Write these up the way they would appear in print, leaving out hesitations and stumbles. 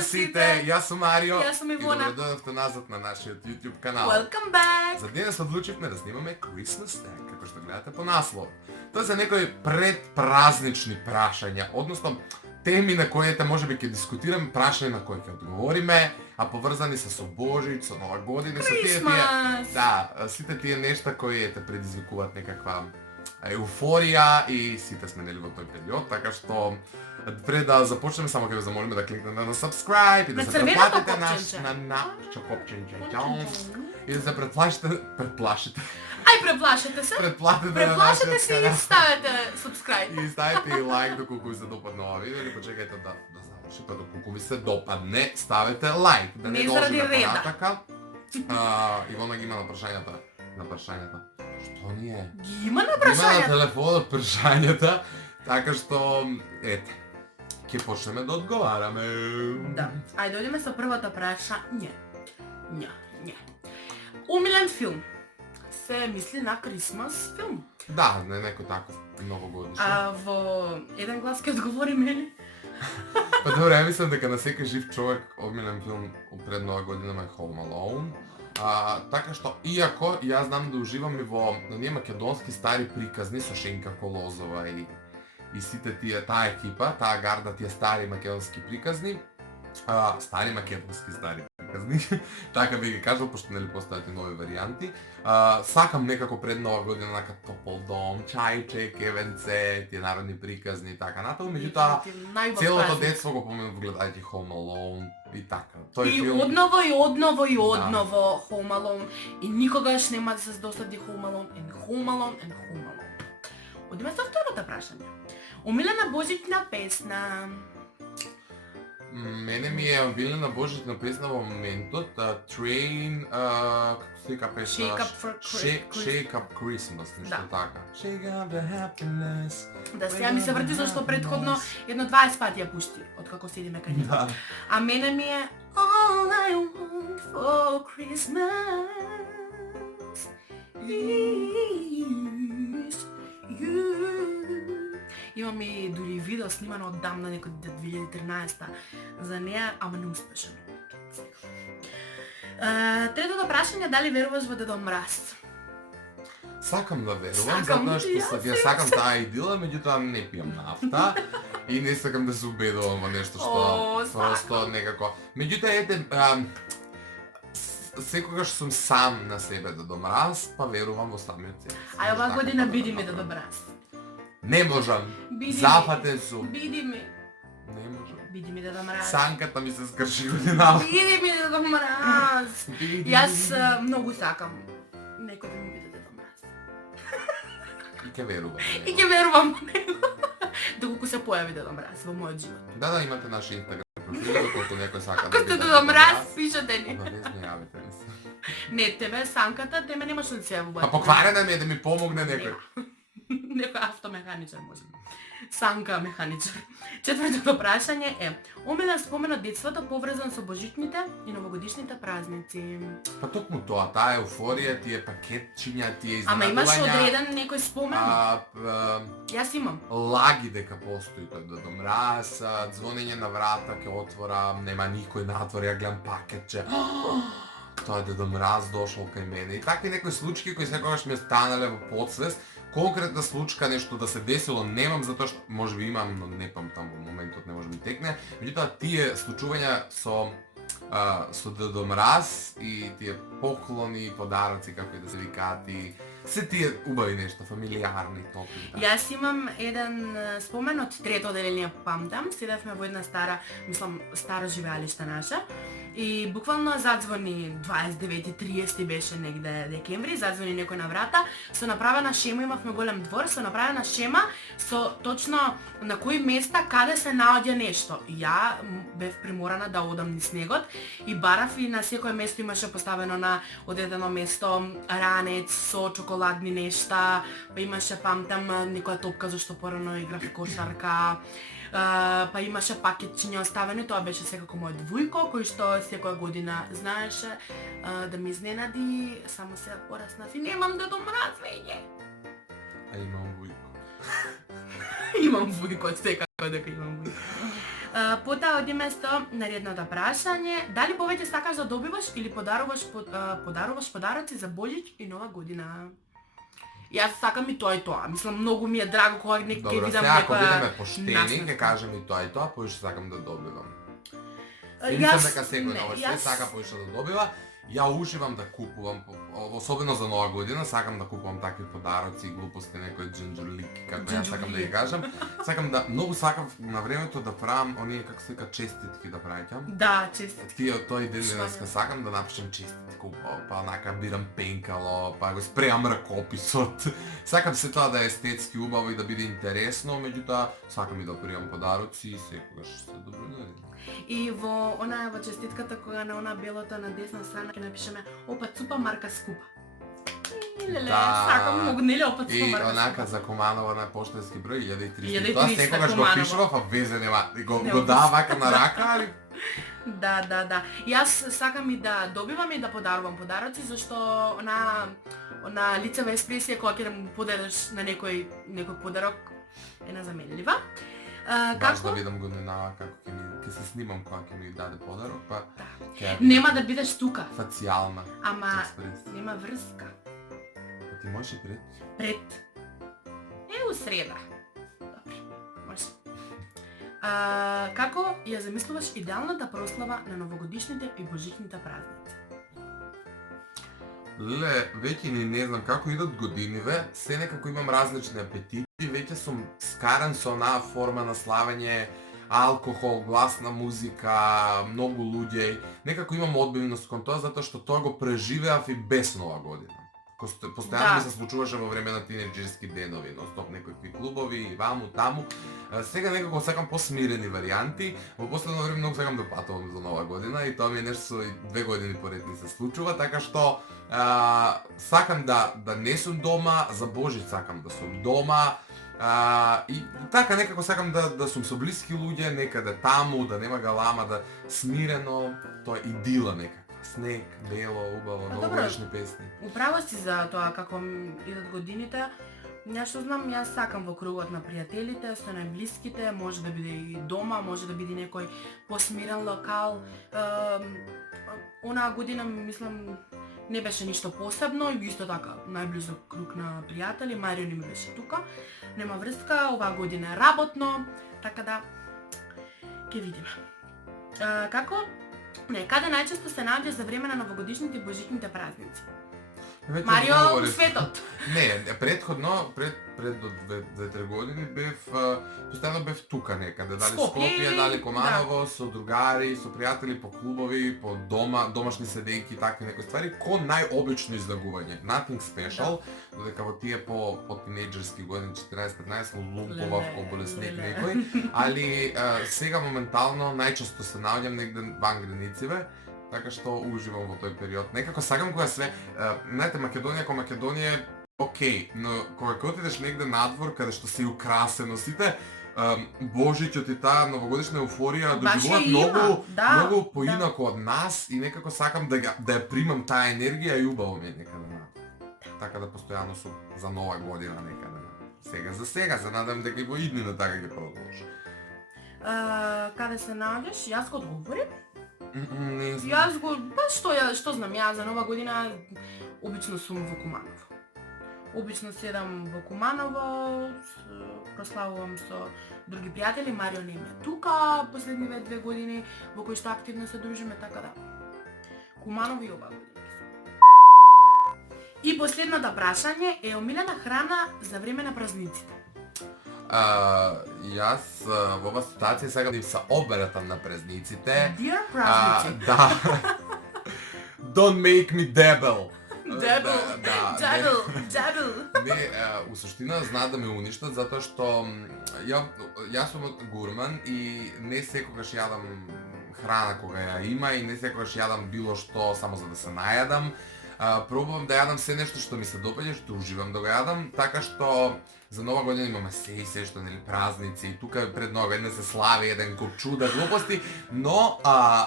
на сите, јас сум Марио Јас сум и Ивона. добро дојдовте назад на нашиот YouTube канал. Welcome back! За денес одлучивме да снимаме Christmas Tag, како што гледате по наслов. Тоа се некои предпразнични прашања, односно теми на кои можеби ќе дискутираме, прашања на кои ќе одговориме, а поврзани се со Божиќ, со Нова година, со Christmas! сите тие нешта кои те предизвикуваат некаква еуфорија и сите сме нели во тој период, така што пред да започнеме само ќе ве замолиме да кликнете на subscribe и да се претплатите на нашето копченче и да се предплашите. Ај, преплашете се. Предплатите на Преплашете нашиот се и канал. ставете subscribe. И ставите и лайк доколку ви се допадне ова видео или почекајте да заврши, па доколку ви се допадне, ставете лайк, да не Не заради должиме реда. понатака. Ивона ги има на прашањата. Што ни е? Ги има на Има на прашањата. телефонот прашањата, така што, ете, ќе почнеме да одговараме. Да. Ајде, дојдеме со првото прашање. Ња. Умилен филм. Се мисли на Christmas филм. Да, не некој таков новогодишен. Во еден глас ќе одговориме ли? Па добре, ја мислам дека на секој жив човек омилен филм пред Нова година е Home Alone. Така што, иако јас знам да уживам и во оние македонски стари приказни со Шенка Колозова и сите тие, таа екипа, таа гарда, тие стари македонски приказни, стари приказни, така би ги кажал, пошто нели постојат и нови варијанти. Сакам некако пред Нова година на топол дом, чајче, кевенце, тие народни приказни и така натаму, меѓутоа целото детство го помнам гледајќи Home Alone и така. Тој И филм одново Home Alone. И никогаш нема да се досади Home Alone and Home Alone. Одиме со второто прашање. Умилена божична песна. мене ми е омилена божична песна во моментот, Train, како се вика песна? Shake Up Christmas, нешто така. Shake up the happiness. Да, сега ми се врти зашто предходно едно 20 пати ја пушти, откако седиме кај него. А мене ми е All I want for Christmas is you. Имаме и дури видео снимано оддамна, некој 2013 за неа, ама неуспешен. Третото прашање, дали веруваш во Дедо Мраз? Сакам да верувам, Сакам, затоа што ја сакам таа идила, меѓутоа не пијам нафта и не сакам да се убедувам во нешто што просто некако. Меѓутоа ете, секогаш сум сам на себе Дедо Мраз, па верувам во самиот себе. Ај, оваа година биди ми Дедо Мраз. Не можам. Биди ми. Зафатен сум. Биди ми. Не можам. Биди ми Дедо Мраз. Санката ми се скрши година. Биди ми Дедо Мраз. Јас многу сакам некој да ми биде Дедо Мраз. И ќе верувам. И ќе верувам во него. Доколку се појави Дедо Мраз во мојот живот. Да, имате наши Инстаграм профили, доколку некој сака Ако да сте биде Дедо Мраз, пишете ни. Обавезно јавите ми се. Не, тебе Санката, тебе немаш да се јави во Па покварена ми е да ми помогне некој. Некој автомеханичар може. Санка механичар. Четвртото прашање е: омилен спомен од детството поврзан со божичните и новогодишните празници. Па токму тоа, таа еуфорија, тие пакетчиња, тие Ама изненадувања. имаш одреден некој спомен? Јас имам. Лаги дека постои тој Дедо Мраз, звонење на врата ќе отворам, нема никој надвор, ја гледам пакетче. Тоа Дедо Мраз дошол кај мене. И такви некои случаи кои секогаш ми останале во подсвест. Конкретна случка, нешто да се десило, немам, затоа што можеби имам, но не памтам во моментот, не може да ми текне. Меѓутоа тие случувања со Дедо Мраз и тие поклони, подароци, како и да се викаат, и се тие убави нешта, фамилиарни, топли. Јас имам еден спомен од трето одделение, памтам, седевме во една старо живеалиште наше. И буквално задзвони 29-30 беше негде декември, задзвони некој на врата, со направена шема, имавме голем двор, со направена шема со точно на кои места каде се наоѓа нешто. Ја бев приморана да одам низ снегот и барав и на секое место имаше поставено на одредено место ранец со чоколадни нешта, па имаше, памтам, некоја топка зашто порано играв кошарка. Па имаше пакетчиња оставени, тоа беше секако мојот вујко, кој што секоја година знаеше да ми изненади, само се пораснав и немам Дедо Мраз веќе. А имам вујко. Имам вујко, секако дека имам вујко. Потоа одиме со наредното прашање, дали повеќе сакаш да добиваш или подаруваш подароци за Божич и Нова година? Јас сакам и тоа и тоа. Мислам, многу ми е драго кога ќе Добро, видам сега ако бидеме некоја поштени, насмевка. ќе кажем и тоа, поише сакам да добивам. Јас- Мислам дека секој не, на овој јас- свет сака поише да добива. Ја уживам да купувам, особено за Нова година, сакам да купувам такви подароци и глупости, некои джинџурлики, како јас сакам да ги кажам. Сакам да, многу сакам на времето да правам оние, како се вика, честитки да праќам. Да, честит. Тие тој ден Шмања. денеска сакам да напишам честитка, па онака бирам пенкало, па го спреам ракописот. Сакам се тоа да е естетски убаво и да биде интересно, меѓутоа сакам и да примам подароци и секогаш се добронамерен. И во честитката кога на она белото на десна страна ќе напишеме опат супа марка скупа. Леле, Да. сакам многу, нели опат супа И марка онака скупа. за Команова на поштенски број 1300. 1300 Тоа секогаш го Команова. пишува, па везе нема. Го Не дава вака на рака, али Да. Јас сакам и да добивам и да подарувам подароци, зашто она лицева експресија кога ќе да му подариш на некој подарок е незаменлива. баш да Како? видам го Ненава како ќе се снимам кога ќе ми даде подарок, па ќе ја Нема да бидеш тука, фацијална ама експресија. нема врска. Па ти можеш и пред. Пред. У среда. Добре, може. Како ја замислуваш идеалната прослава на новогодишните и божичните празници? Леле, веќе ни не знам како идат годиниве, се некако имам различни апетити, веќе сум скаран со онаа форма на славење, алкохол, гласна музика, многу луѓе. Некако имам одбивност кон тоа затоа што тоа го преживеав и без Нова година. Постојано ми Да. се случуваше во време на тинеџерски денови, ностоп некои клубови, и ваму, таму. Сега некако сакам посмирени варијанти. Во последно време многу сакам да патувам за Нова година и тоа ми е нешто со 2 години поред ми се случува, така што сакам да не сум дома, за Божич сакам да сум дома. И така некако сакам да сум со блиски луѓе, некаде таму, да нема галама, да смирено, тоа е идила некако. Снег, бело, убаво, добро. новогодишни песни. Управо си за тоа како идат годините. Ја што знам, јас сакам во кругот на пријателите, со најблиските, може да биде и дома, може да биде некој посмирен локал. Онаа година, мислам, не беше ништо посебно и исто така најблизок круг на пријатели, Марио не ми беше тука. Нема врска, оваа година е работно, така да ќе видиме. Како? Не, каде најчесто се наоѓаш за време на новогодишните и божичните празници? Веќе Марио у одговорив. светот. Не, предходно, пред до 2-3 години постојано бев тука некаде, дали Скопје Скопје, или- дали Команово, со другари, со пријатели по клубови, по домашни седејки, такви некои ствари, кон најобично излагување. Nothing special, додека во тие по тинеџерски години 14-15 лумповав Леле, ко болесник леле. некој, али сега моментално најчесто се наоѓам негде ван границиве, така што уживам во тој период. Некако сакам кога све, знаете, Македонија ко Македонија е окей, но кога отидеш негде надвор каде што се украсено сите, Божиќот и таа новогодишна еуфорија Баш ја доживуваат има, многу да, многу поинако од нас и некако сакам да ја примам таа енергија и убаво ми е некаде надвор. Така да постојано сум за Нова година некаде. Сега се надам дека и во иднина така ќе продолжи. Каде се наоѓаш? Јас го одговорим. Не знам. Јас го, што знам, јас за Нова година обично сум во Куманово. Обично седам во Куманово, прославувам со други пријатели, Марио не е тука последниве 2 години, во кои што активно се дружиме, така да. Куманово и оваа година. И последното прашање е омилена храна за време на празниците. Јас во оваа ситуација сакам да им се обратам на празниците. Dear празници. Да. Don't make me devil. Дебел, Да, джабел. Не, у суштина знаат да ме уништат затоа што јас сум гурман и не секогаш јадам храна кога ја има и не секогаш јадам било што само за да се најадам. Пробувам да јадам се нешто што ми се допаѓа, што уживам да го јадам, така што За Нова година имаме се што нели празници, тука пред Нова година се слави еден куп чуда, глупости, но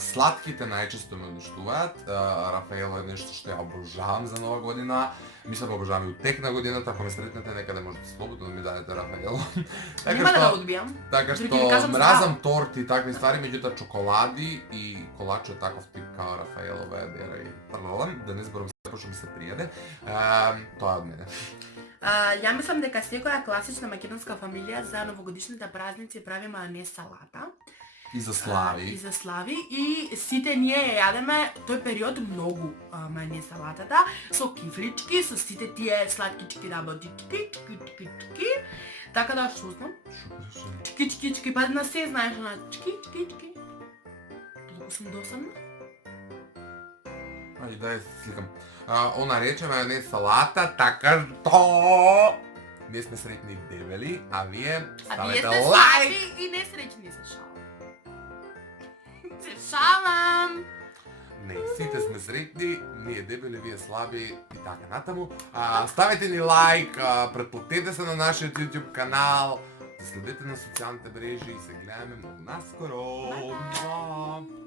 сладките најчесто ме одуштуваат. Рафаело е нешто што ја обожавам за Нова година. Мислам обожавам и утек на годината, ако ме сретнете некаде можете слободно да ми дадете Рафаело. Нема да одбијам. Така Ќе ви што кажам мразам торти и такви ствари, меѓутоа чоколади и колаче таков тип као Рафаелова јадера и пардон, да не зборам се пошто ми се пријаде. Тоа е од мене. Ја мислам дека секоја класична македонска фамилија за новогодишните празници прави мајонез салата. И за слави. И за слави. И сите ние ја јадеме тој период многу мајонез салатата со кифлички, со сите тие сладкички работички, чки. Така да што знам? Чки, па на се знаеш на чки. Толку сум досадна. Ајде, дај се сликам. Она рече мајонез салата, така што ние сме среќни дебели, а вие ставете лајк. Слави и несреќни се шалам. Се шалам. Не, сите сме среќни, ние дебели, вие слаби и така натаму. Ставете ни лајк, претплатете се на нашиот YouTube канал, следете на социјалните мрежи и се гледаме многу наскоро. Bye, bye.